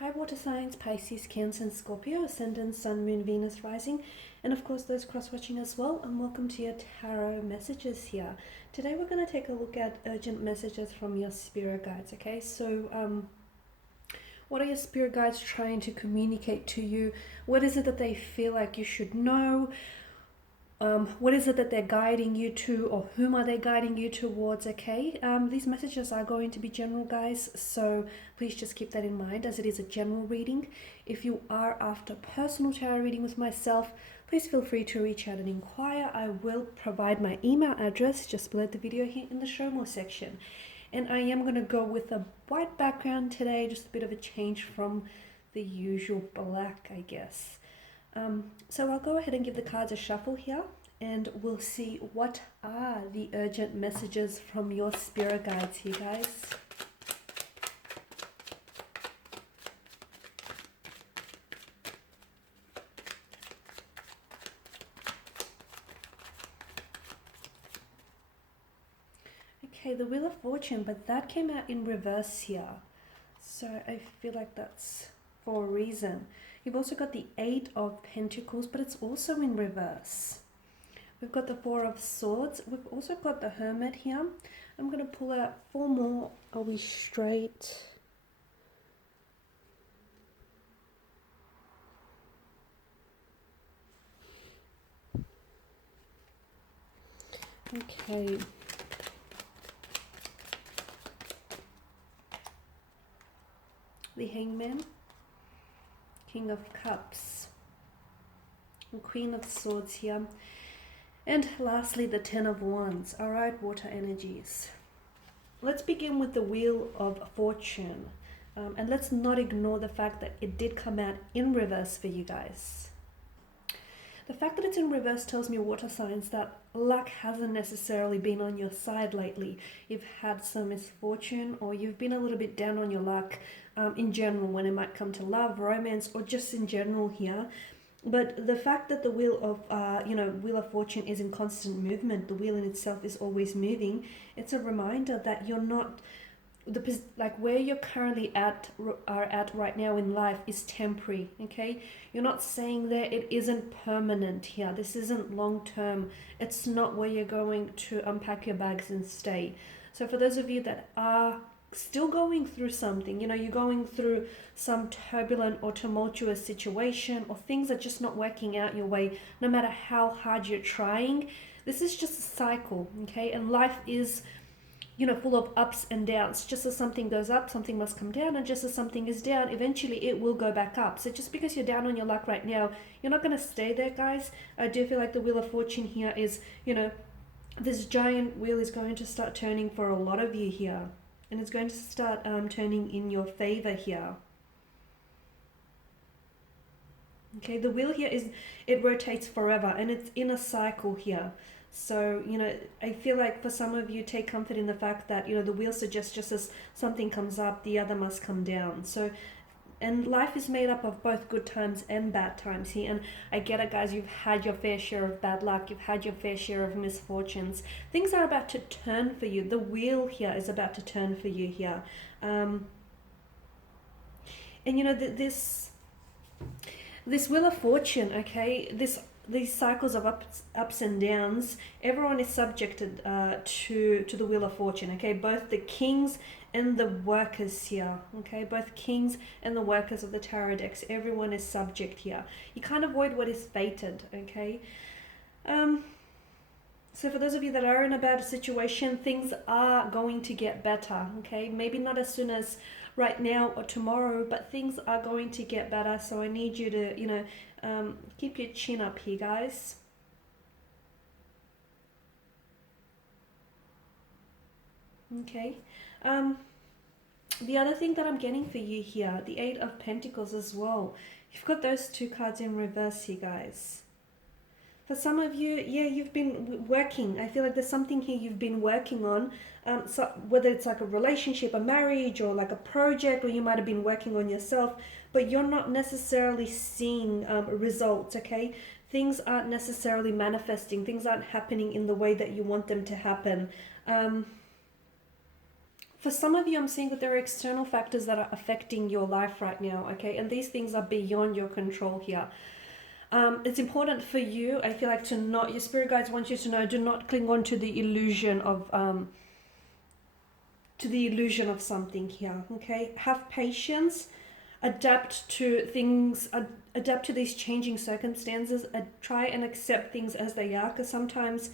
Hi water signs, Pisces, Cancer and Scorpio, Ascendant, Sun, Moon, Venus, Rising, and of course those cross-watching as well, and welcome to your tarot messages here. Today we're going to take a look at urgent messages from your spirit guides, okay? So what are your spirit guides trying to communicate to you? What is it that they feel like you should know? What is it that they're guiding you to, or whom are they guiding you towards? Okay, these messages are going to be general, guys, so please just keep that in mind as it is a general reading. If you are after personal tarot reading with myself, please feel free to reach out and inquire. I will provide my email address just below the video here in the show more section. And I am going to go with a white background today, just a bit of a change from the usual black, I guess. So I'll go ahead and give the cards a shuffle here, and we'll see what are the urgent messages from your spirit guides here, guys. Okay, the Wheel of Fortune, but that came out in reverse here. So I feel like that's for a reason. You've also got the Eight of Pentacles, but it's also in reverse. We've got the Four of Swords. We've also got the Hermit here. I'm going to pull out four more. Are we straight? Okay. The Hangman, King of Cups, and Queen of Swords here. And lastly, the Ten of Wands. All right, water energies. Let's begin with the Wheel of Fortune. And let's not ignore the fact that it did come out in reverse for you guys. The fact that it's in reverse tells me, water signs, that luck hasn't necessarily been on your side lately. You've had some misfortune, or you've been a little bit down on your luck in general when it might come to love, romance, or just in general here. But the fact that the Wheel of Fortune is in constant movement, the wheel in itself is always moving, it's a reminder that you're not, where you're currently at right now in life is temporary, okay? You're not saying that it isn't permanent here. This isn't long term. It's not where you're going to unpack your bags and stay. So for those of you that are still going through something, you're going through some turbulent or tumultuous situation, or things are just not working out your way, no matter how hard you're trying, this is just a cycle, okay? And life is, full of ups and downs. Just as something goes up, something must come down, and just as something is down, eventually it will go back up. So just because you're down on your luck right now, you're not going to stay there, guys. I do feel like the Wheel of Fortune here is, this giant wheel is going to start turning for a lot of you here. And it's going to start turning in your favor here. Okay, the wheel here it rotates forever, and it's in a cycle here. So, I feel like for some of you, take comfort in the fact that, the wheel suggests just as something comes up, the other must come down. So, and life is made up of both good times and bad times here. And I get it, guys, you've had your fair share of bad luck. You've had your fair share of misfortunes. Things are about to turn for you. The wheel here is about to turn for you here. And, this Wheel of Fortune, okay, these cycles of ups and downs, everyone is subjected to the Wheel of Fortune, okay? Both the kings and the workers here, okay? Both kings and the workers of the tarot decks, everyone is subject here. You can't avoid what is fated, okay? So for those of you that are in a bad situation, things are going to get better, okay? Maybe not as soon as right now or tomorrow, but things are going to get better. So I need you to, keep your chin up here, guys. Okay. The other thing that I'm getting for you here, the Eight of Pentacles as well. You've got those two cards in reverse here, guys. For some of you, yeah, you've been working. I feel like there's something here you've been working on. So whether it's like a relationship, a marriage, or like a project, or you might have been working on yourself, but you're not necessarily seeing results, okay? Things aren't necessarily manifesting. Things aren't happening in the way that you want them to happen. for some of you, I'm seeing that there are external factors that are affecting your life right now, okay? And these things are beyond your control here. It's important for you, I feel like, to not, your spirit guides want you to know, do not cling on to the illusion of something here, okay? Have patience, adapt to things, adapt to these changing circumstances, try and accept things as they are, because sometimes,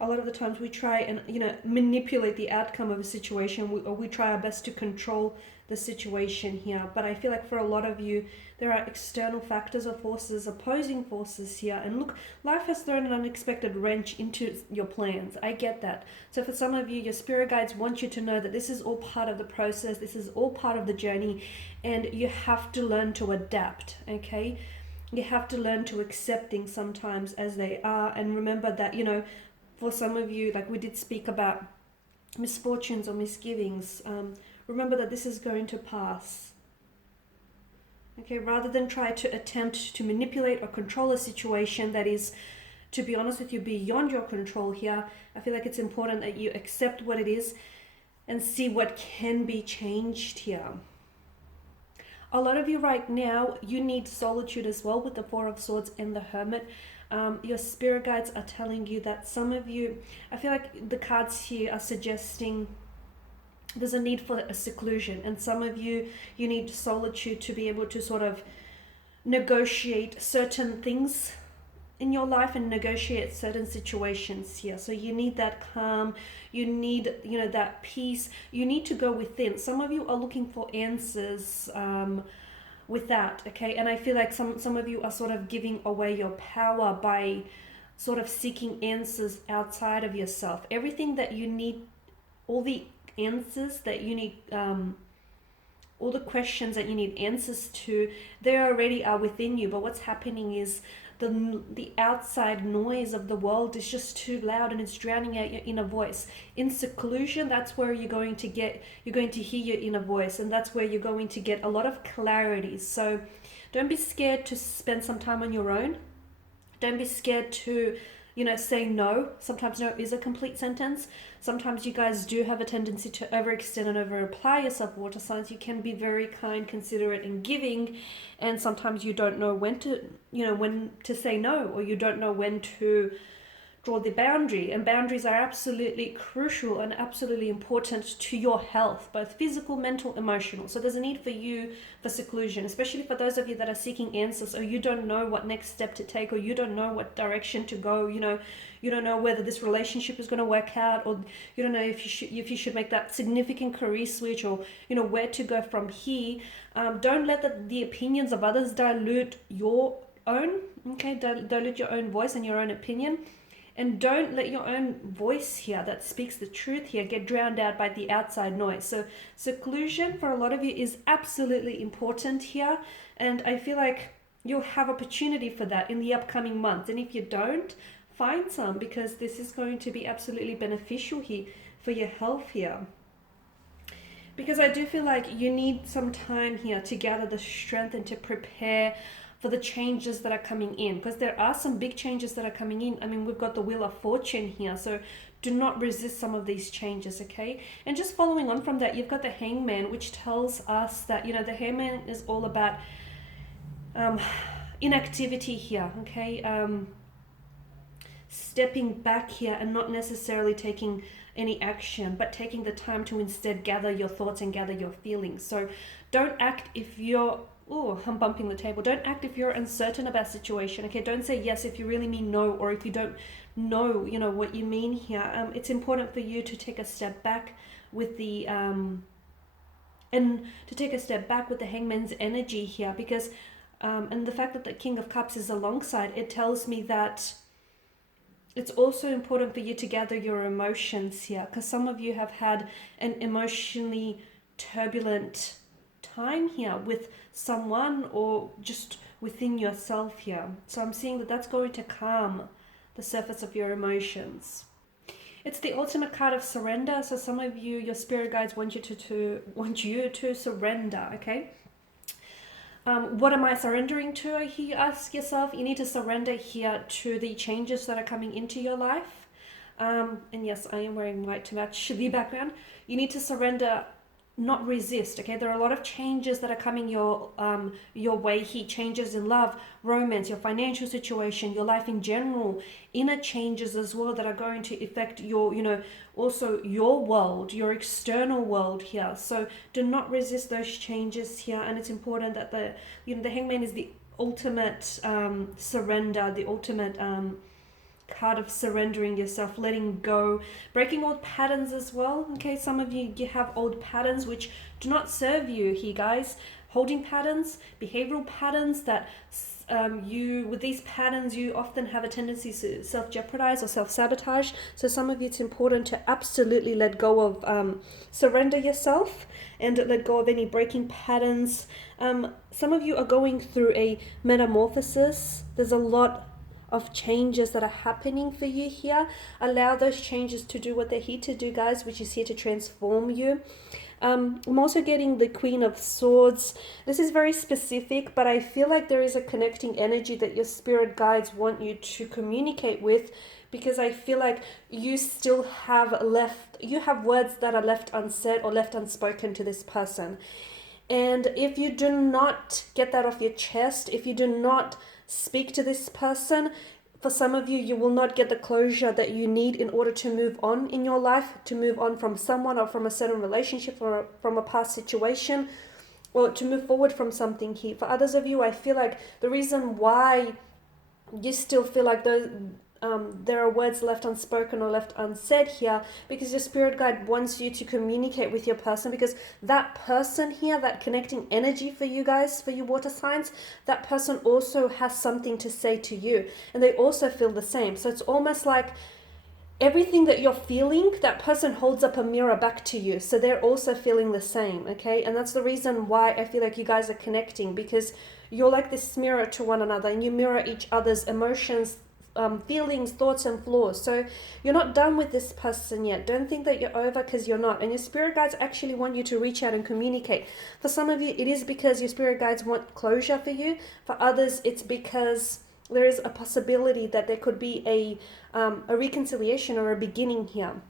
a lot of the times, we try and, you know, manipulate the outcome of a situation, or we try our best to control the situation here. But I feel like for a lot of you, there are external factors or forces, opposing forces here. And look, life has thrown an unexpected wrench into your plans. I get that. So for some of you, your spirit guides want you to know that this is all part of the process. This is all part of the journey. And you have to learn to adapt, okay? You have to learn to accept things sometimes as they are. And remember that, you know, for some of you, like we did speak about misfortunes or misgivings, remember that this is going to pass. Okay, rather than try to attempt to manipulate or control a situation that is, to be honest with you, beyond your control here, I feel like it's important that you accept what it is and see what can be changed here. A lot of you right now, you need solitude as well with the Four of Swords and the Hermit. Your spirit guides are telling you that some of you, I feel like the cards here are suggesting there's a need for a seclusion, and some of you, you need solitude to be able to sort of negotiate certain things in your life and negotiate certain situations here. So you need that calm, you need, you know, that peace, you need to go within. Some of you are looking for answers with that, okay? And I feel like some of you are sort of giving away your power by sort of seeking answers outside of yourself. Everything that you need, all the answers that you need, all the questions that you need answers to, they already are within you. But what's happening is the outside noise of the world is just too loud and it's drowning out your inner voice. In seclusion, that's where you're going to hear your inner voice, and that's where you're going to get a lot of clarity. So don't be scared to spend some time on your own. Don't be scared to, you know, say no. Sometimes no is a complete sentence. Sometimes you guys do have a tendency to overextend and over-apply yourself, water signs. You can be very kind, considerate, and giving, and sometimes you don't know when to, you know, when to say no, or you don't know when to draw the boundary. And boundaries are absolutely crucial and absolutely important to your health, both physical, mental, emotional. So there's a need for you for seclusion, especially for those of you that are seeking answers, or you don't know what next step to take, or you don't know what direction to go. You know, you don't know whether this relationship is going to work out, or you don't know if you should make that significant career switch, or you know where to go from here. Don't let the opinions of others dilute your own. Okay, dilute your own voice and your own opinion. And don't let your own voice here that speaks the truth here get drowned out by the outside noise. So seclusion for a lot of you is absolutely important here. And I feel like you'll have opportunity for that in the upcoming months. And if you don't, find some, because this is going to be absolutely beneficial here for your health here. Because I do feel like you need some time here to gather the strength and to prepare for the changes that are coming in, because there are some big changes that are coming in. I mean, we've got the Wheel of Fortune here, so do not resist some of these changes, okay? And just following on from that, you've got the Hangman, which tells us that, you know, the Hangman is all about inactivity here, okay? Stepping back here and not necessarily taking any action, but taking the time to instead gather your thoughts and gather your feelings. So don't act if you're, oh, I'm bumping the table. Don't act if you're uncertain about a situation, okay? Don't say yes if you really mean no, or if you don't know, you know, what you mean here. It's important for you to take a step back with the, and to take a step back with the Hangman's energy here, because, and the fact that the King of Cups is alongside, it tells me that it's also important for you to gather your emotions here, because some of you have had an emotionally turbulent time here with someone, or just within yourself here. So I'm seeing that that's going to calm the surface of your emotions. It's the ultimate card of surrender. So some of you, your spirit guides want you to surrender, okay? What am I surrendering to? I hear you ask yourself. You need to surrender here to the changes that are coming into your life. And yes, I am wearing white to match the background. You need to surrender, not resist. Okay, there are a lot of changes that are coming your way here. Changes in love, romance, your financial situation, your life in general, inner changes as well that are going to affect your, also your world, your external world here. So do not resist those changes here. And it's important that the Hangman is the ultimate surrender, the ultimate card of surrendering yourself, letting go, breaking old patterns as well. Okay, some of you have old patterns which do not serve you here, guys. Holding patterns, behavioral patterns that with these patterns you often have a tendency to self-jeopardize or self-sabotage. So some of you, it's important to absolutely let go of surrender yourself and let go of any breaking patterns. Some of you are going through a metamorphosis. There's a lot of changes that are happening for you here. Allow those changes to do what they're here to do, guys, which is here to transform you. I'm also getting the Queen of Swords. This is very specific, but I feel like there is a connecting energy that your spirit guides want you to communicate with, because I feel like you still have words that are left unsaid or left unspoken to this person. And if you do not get that off your chest, if you do not speak to this person, for some of you, you will not get the closure that you need in order to move on in your life, to move on from someone or from a certain relationship or from a past situation, or to move forward from something here. For others of you, I feel like the reason why you still feel like there are words left unspoken or left unsaid here, because your spirit guide wants you to communicate with your person, because that person here, that connecting energy for you guys, for you water signs, that person also has something to say to you, and they also feel the same. So it's almost like everything that you're feeling, that person holds up a mirror back to you, so they're also feeling the same. Okay, and that's the reason why I feel like you guys are connecting, because you're like this mirror to one another, and you mirror each other's emotions, feelings, thoughts, and flaws. So you're not done with this person yet. Don't think that you're over, because you're not. And your spirit guides actually want you to reach out and communicate. For some of you, it is because your spirit guides want closure for you. For others, it's because there is a possibility that there could be a reconciliation or a beginning here.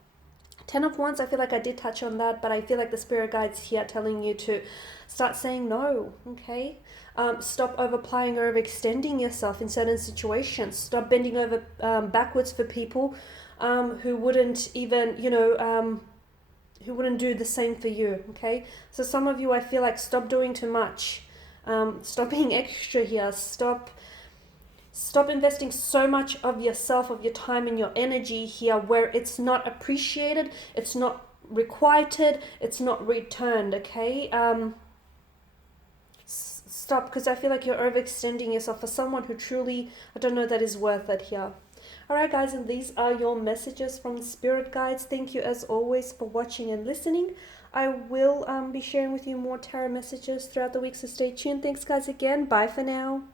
10 of Wands, I feel like I did touch on that, but I feel like the spirit guides here telling you to start saying no. Okay, stop overplaying or overextending yourself in certain situations. Stop bending over backwards for people who wouldn't even, who wouldn't do the same for you. Okay, so some of you, I feel like, stop doing too much. Stop being extra here. Stop investing so much of yourself, of your time and your energy here where it's not appreciated, it's not requited, it's not returned. Okay, stop, because I feel like you're overextending yourself for someone who truly, I don't know, that is worth it here. Alright guys, and these are your messages from spirit guides. Thank you as always for watching and listening. I will be sharing with you more tarot messages throughout the week, so stay tuned. Thanks guys again. Bye for now.